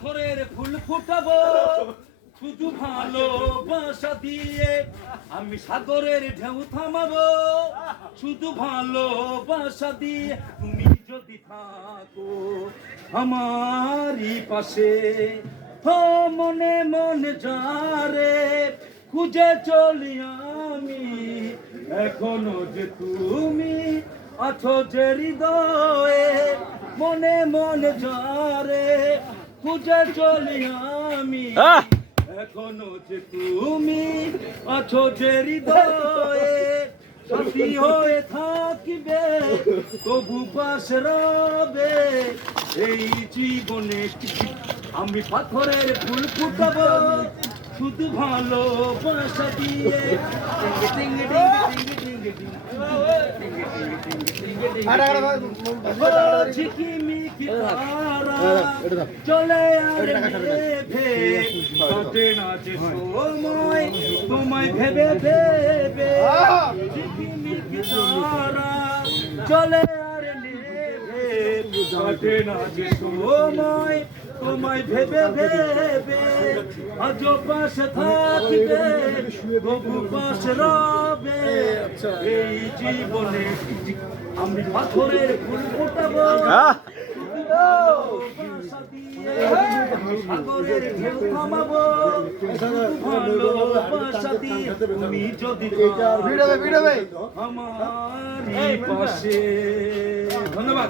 পাথরের ফুল ফুটাবো শুধু ভালোবাসা দিয়ে, আমি সাগরের ঢেউ থামাবো শুধু ভালোবাসা দিয়ে। তুমি যদি থাকো আমারই পাশে, ও মনে মনে যারে খুঁজে চলি আমি, এখনো যে তুমি আছো যে হৃদয়ে, মনে মনে যারে খুঁজে চলি আমি, এখনো যে তুমি আছো যে হৃদয়ে। সাথী হয়ে থাকিবে তবু পাশে রবে এই জীবনে। আমি পাথরের ফুল ফুটাবো শুধু ভালোবাসা দিয়ে। ঝিকিমিকি তারা চলে আর ভেবে কাটে না যে সময় তোমায় ভেবে ভেবে। ঝিকিমিকি তারা চলে আর নেভে কাটে না যে সময় তোমায় ভেবে ভেবে। আজ পাশে থাকবে তবু পাশে রবে এই জীবনে। আমি পাথরের ফুল ফোটাবো সাগরের ঢেউ থামাবো ভালোবাসা দিয়ে। তুমি যদি আমার পাশে। ধন্যবাদ।